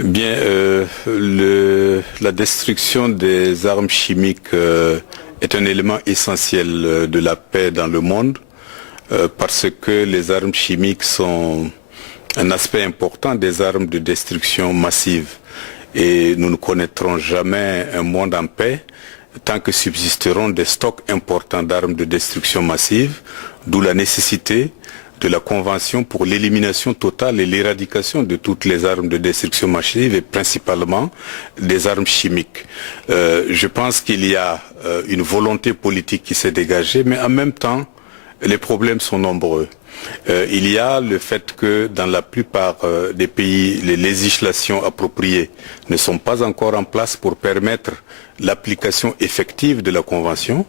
Bien, la destruction des armes chimiques est un élément essentiel de la paix dans le monde parce que les armes chimiques sont un aspect important des armes de destruction massive. Et nous ne connaîtrons jamais un monde en paix tant que subsisteront des stocks importants d'armes de destruction massive, d'où la nécessité de la Convention pour l'élimination totale et l'éradication de toutes les armes de destruction massive et principalement des armes chimiques. Je pense qu'il y a une volonté politique qui s'est dégagée, mais en même temps, les problèmes sont nombreux. Il y a le fait que dans la plupart des pays, les législations appropriées ne sont pas encore en place pour permettre l'application effective de la Convention.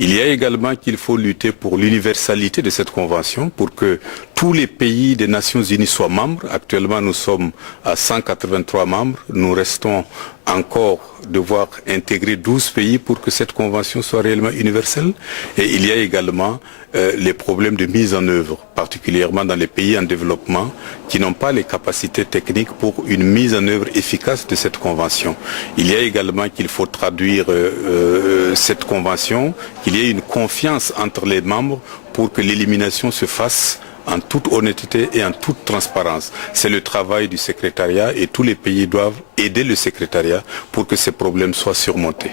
Il y a également qu'il faut lutter pour l'universalité de cette Convention, pour que tous les pays des Nations Unies soient membres. Actuellement, nous sommes à 183 membres. Nous restons encore devoir intégrer 12 pays pour que cette Convention soit réellement universelle. Et il y a également les problèmes de mise en œuvre, particulièrement dans les pays en développement qui n'ont pas les capacités techniques pour une mise en œuvre efficace de cette Convention. Il y a également qu'il faut traduire cette Convention, qu'il y ait une confiance entre les membres pour que l'élimination se fasse en toute honnêteté et en toute transparence. C'est le travail du secrétariat et tous les pays doivent aider le secrétariat pour que ces problèmes soient surmontés.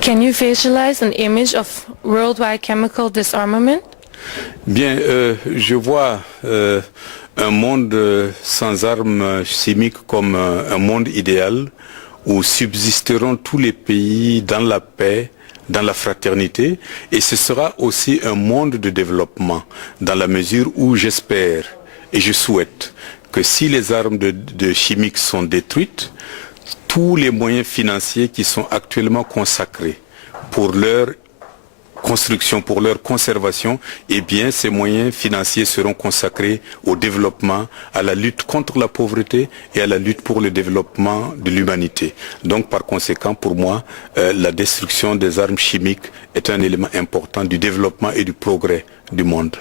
Can you visualize an image of worldwide chemical disarmament? Bien, je vois un monde sans armes chimiques comme un monde idéal où subsisteront tous les pays dans la paix, dans la fraternité, et ce sera aussi un monde de développement dans la mesure où j'espère et je souhaite que si les armes de chimiques sont détruites, tous les moyens financiers qui sont actuellement consacrés pour leur construction, pour leur conservation, eh bien ces moyens financiers seront consacrés au développement, à la lutte contre la pauvreté et à la lutte pour le développement de l'humanité. Donc par conséquent, pour moi, la destruction des armes chimiques est un élément important du développement et du progrès du monde.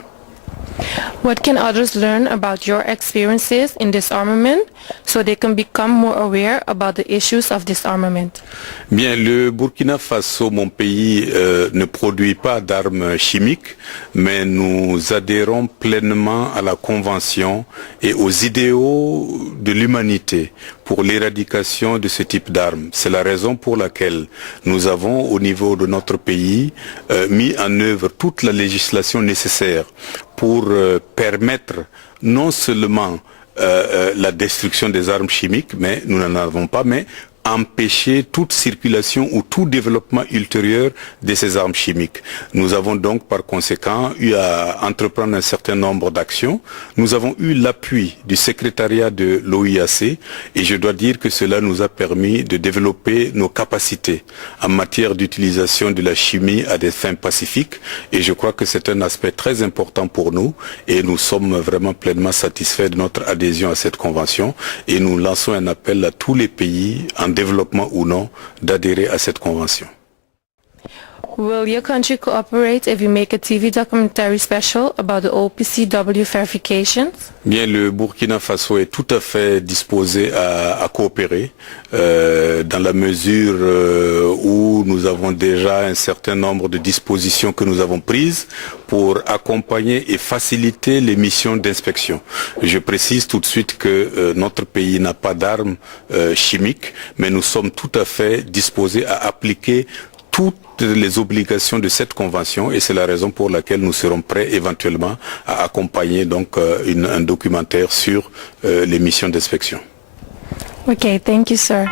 What can others learn about your experiences in disarmament so they can become more aware about the issues of disarmament? Bien, le Burkina Faso, mon pays, ne produit pas d'armes chimiques, mais nous adhérons pleinement à la Convention et aux idéaux de l'humanité pour l'éradication de ce type d'armes. C'est la raison pour laquelle nous avons, au niveau de notre pays, mis en œuvre toute la législation nécessaire pour permettre non seulement la destruction des armes chimiques, mais nous n'en avons pas, mais empêcher toute circulation ou tout développement ultérieur de ces armes chimiques. Nous avons donc par conséquent eu à entreprendre un certain nombre d'actions. Nous avons eu l'appui du secrétariat de l'OIAC et je dois dire que cela nous a permis de développer nos capacités en matière d'utilisation de la chimie à des fins pacifiques et je crois que c'est un aspect très important pour nous et nous sommes vraiment pleinement satisfaits de notre adhésion à cette convention et nous lançons un appel à tous les pays en développement ou non, d'adhérer à cette convention. Will your country cooperate if you make a TV documentary special about the OPCW verifications? Bien, le Burkina Faso est tout à fait disposé à coopérer dans la mesure où nous avons déjà un certain nombre de dispositions que nous avons prises pour accompagner et faciliter les missions d'inspection. Je précise tout de suite que notre pays n'a pas d'armes chimiques, mais nous sommes tout à fait disposés à appliquer toutes les obligations de cette convention et c'est la raison pour laquelle nous serons prêts éventuellement à accompagner donc un documentaire sur les missions d'inspection. Okay, thank you, sir.